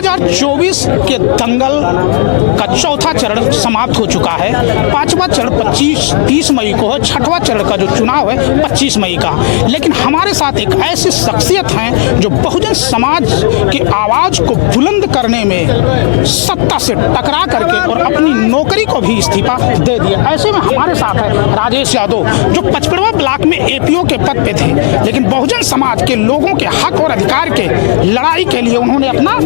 2024 के दंगल का चौथा चरण समाप्त हो चुका है। पांचवा चरण 30 मई को है, छठवां चरण का जो चुनाव है 25 मई का। लेकिन हमारे साथ एक ऐसी शख्सियत हैं जो बहुजन समाज की आवाज को बुलंद करने में सत्ता से टकरा करके और अपनी नौकरी को भी इस्तीफा दे दिया। ऐसे में हमारे साथ है राजेश यादव, जो 55वां ब्लॉक में एपीओ के पद पे थे, लेकिन बहुजन समाज के लोगों के हक और अधिकार के लड़ाई के लिए उन्होंने अपना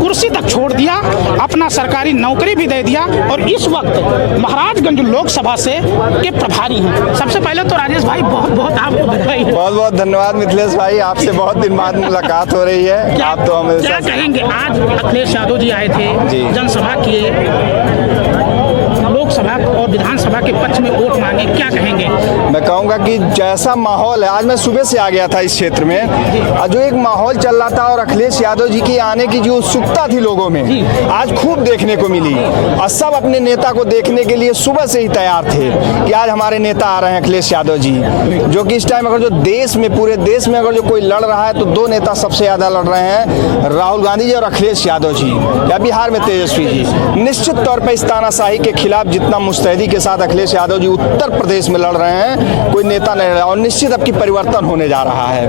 कुर्सी तक छोड़ दिया, अपना सरकारी नौकरी भी दे दिया और इस वक्त महाराजगंज लोकसभा से के प्रभारी हैं। सबसे पहले तो राजेश भाई बहुत बहुत आपको बधाई। बहुत बहुत धन्यवाद मिथिलेश भाई, आपसे बहुत दिन बाद मुलाकात हो रही है। आप तो हमें क्या कहेंगे, आज अखिलेश यादव जी आए थे, जनसभा किए, लोकसभा और विधानसभा के पक्ष में वोट मांगे, क्या कहेंगे? मैं कहूँगा कि जैसा माहौल है, आज मैं सुबह से आ गया था इस क्षेत्र में, जो एक माहौल चल रहा था और अखिलेश यादव जी की आने की जो उत्सुकता थी लोगों में, आज खूब देखने को मिली। और सब अपने नेता को देखने के लिए सुबह से ही तैयार थे कि आज हमारे नेता आ रहे हैं अखिलेश यादव जी, जो कि इस टाइम अगर जो देश में, पूरे देश में अगर जो कोई लड़ रहा है तो दो नेता सबसे ज़्यादा लड़ रहे हैं, राहुल गांधी जी और अखिलेश यादव जी, या बिहार में तेजस्वी जी। निश्चित तौर पर इस तानाशाही के खिलाफ जितना मुस्तैदी के साथ अखिलेश यादव जी उत्तर प्रदेश में लड़ रहे हैं, कोई नेता नहीं रहा, और निश्चित अब की परिवर्तन होने जा रहा है।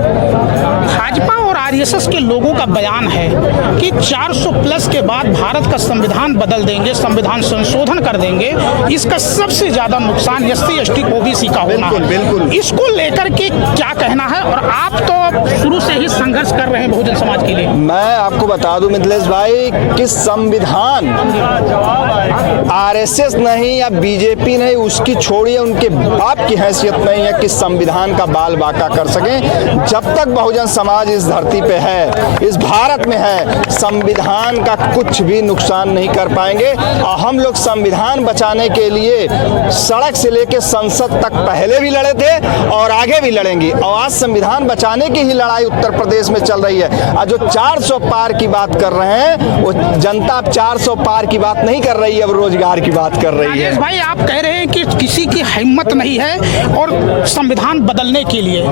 भाजपा और आरएसएस के लोगों का बयान है कि 400 प्लस के बाद भारत का संविधान बदल देंगे, संविधान संशोधन कर देंगे, इसका सबसे ज्यादा नुकसान एससी एसटी ओबीसी का होना है। बिल्कुल। इसको लेकर के क्या कहना है? और आप तो शुरू से ही संघर्ष कर रहे हैं बहुजन समाज के लिए। मैं आपको बता दूं मिथिलेश भाई कि संविधान आरएसएस नहीं या बीजेपी नहीं, उसकी छोड़िए, उनके बाप की हैसियत नहीं है कि संविधान का बाल बाका कर सकें। जब तक बहुजन समाज इस धरती पे है, इस भारत में है, संविधान का कुछ भी नुकसान नहीं कर पाएंगे। और हम लोग संविधान बचाने के लिए सड़क से लेकर संसद तक पहले भी लड़े थे और आगे भी लड़ेंगे, और आज संविधान बचाने की ही लड़ाई उत्तर प्रदेश में चल रही है। और जो 400 पार की बात कर रहे हैं, वो जनता अब 400 पार की बात नहीं कर रही है, अब रोजगार की बात कर रही है। भाई आप कह रहे हैं कि किसी की हिम्मत नहीं है और संविधान बदलने के लिए।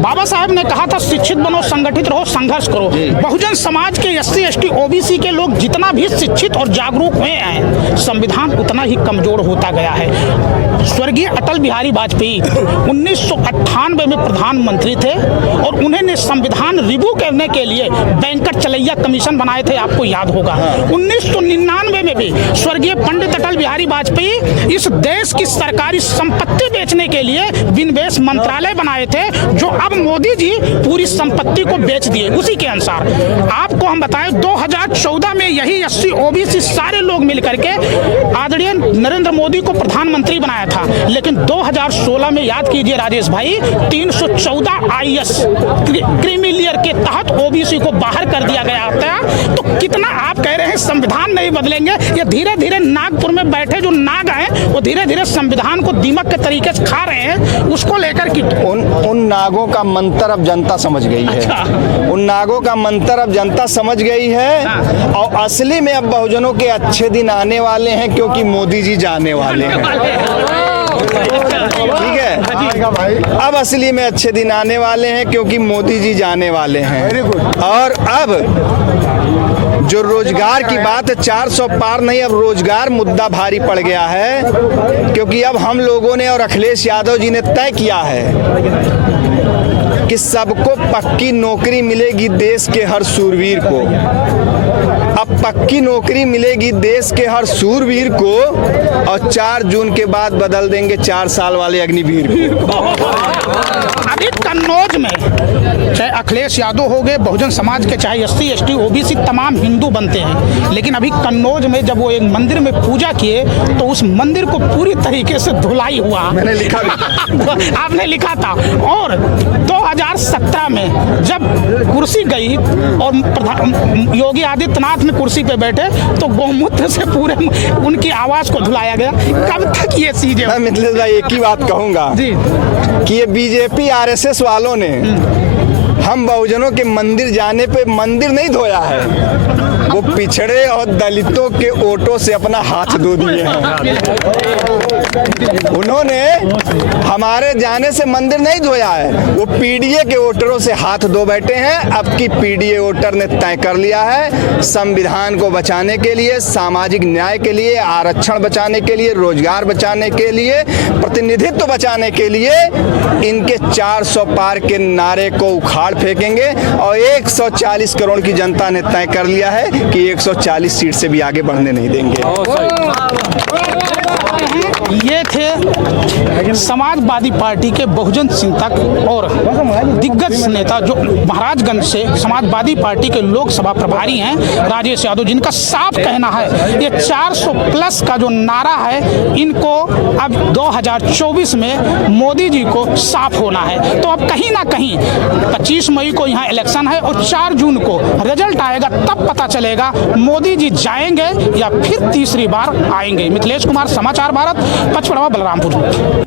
बाबा साहब ने कहा था शिक्षित बनो, संगठित रहो, संघर्ष करो। बहुजन समाज के एससी एसटी ओबीसी के लोग जितना भी शिक्षित और जागरूक हुए हैं, संविधान उतना ही कमजोर होता गया है। स्वर्गीय अटल बिहारी वाजपेयी 1998 में प्रधानमंत्री थे और उन्होंने संविधान रिव्यू करने के लिए बैंकर चलैया कमीशन बनाए थे, आपको याद होगा। 1999 में भी स्वर्गीय पंडित अटल बिहारी वाजपेयी इस देश की सरकारी संपत्ति बेचने के लिए विनिवेश मंत्रालय बनाए थे, जो अब मोदी जी पूरी संपत्ति को बेच दिए। उसी के अनुसार आपको हम बताएं, 2014 में यही एससी ओबीसी सारे लोग मिलकर के आदरणीय नरेंद्र मोदी को प्रधानमंत्री बनाया था, लेकिन 2016 में याद कीजिए राजेश भाई, 314 आईएएस क्रीमिलियर के तहत ओबीसी को बाहर कर दिया गया था। तो कितना आप कह रहे हैं संविधान नहीं बदलेंगे? ये धीरे धीरे नागपुर में बैठे जो नाग हैं, वो धीरे धीरे संविधान को दीमक के तरीके से खा रहे हैं, उसको लेकर कि उन नागों का मंत्र अब जनता समझ गई है। अच्छा। उन नागों का मंत्र अब जनता समझ गई है, और असली में अब बहुजनों के अच्छे दिन आने वाले हैं, क्योंकि मोदी जी जाने वाले हैं। ठीक है, अब असली में अच्छे दिन आने वाले हैं, क्योंकि मोदी जी जाने वाले हैं। और अब जो रोजगार की बात है, 400 पार नहीं, अब रोजगार मुद्दा भारी पड़ गया है, क्योंकि अब हम लोगों ने और अखिलेश यादव जी ने तय किया है कि सबको पक्की नौकरी मिलेगी देश के हर शूरवीर को। अब पक्की नौकरी मिलेगी देश के हर शूरवीर को, और 4 जून के बाद बदल देंगे 4 साल वाले अग्निवीर को। अभी कन्नौज में चाहे अखिलेश यादव हो गए, बहुजन समाज के चाहे एससी एसटी ओबीसी तमाम हिंदू बनते हैं, लेकिन अभी कन्नौज में जब वो एक मंदिर में पूजा किए तो उस मंदिर को पूरी तरीके से धुलाई हुआ। मैंने लिखा आपने लिखा था। और 2017 में जब कुर्सी गई और योगी आदित्यनाथ में कुर्सी पे बैठे, तो गौमूत्र से पूरे उनकी आवाज को धुलाया गया। कब तक ये चीजें? मैं मिथिलेश भाई एक ही बात कहूंगा कि ये बीजेपी आरएसएस वालों ने हम बहुजनों के मंदिर जाने पे मंदिर नहीं धोया है, वो पिछड़े और दलितों के वोटों से अपना हाथ धो दिए हैं। उन्होंने हमारे जाने से मंदिर नहीं धोया है, वो पीडीए के वोटरों से हाथ धो बैठे हैं। अब की पीडीए वोटर ने तय कर लिया है, संविधान को बचाने के लिए, सामाजिक न्याय के लिए, आरक्षण बचाने के लिए, रोजगार बचाने के लिए, प्रतिनिधित्व बचाने के लिए इनके 400 पार के नारे को उखाड़ फेंकेंगे। और 140 करोड़ की जनता ने तय कर लिया है कि 140 सीट से भी आगे बढ़ने नहीं देंगे। ये थे समाजवादी पार्टी के बहुजन चिंतक और दिग्गज नेता जो महाराजगंज से समाजवादी पार्टी के लोकसभा प्रभारी हैं राजेश यादव, जिनका साफ कहना है ये 400 प्लस का जो नारा है इनको अब 2024 में मोदी जी को साफ होना है। तो अब कहीं ना कहीं 25 मई को यहाँ इलेक्शन है और 4 जून को रिजल्ट आएगा, तब पता चलेगा मोदी जी जाएंगे या फिर तीसरी बार आएंगे। मिथिलेश कुमार, समाचार भारत, पचपड़वा, बलरामपुर।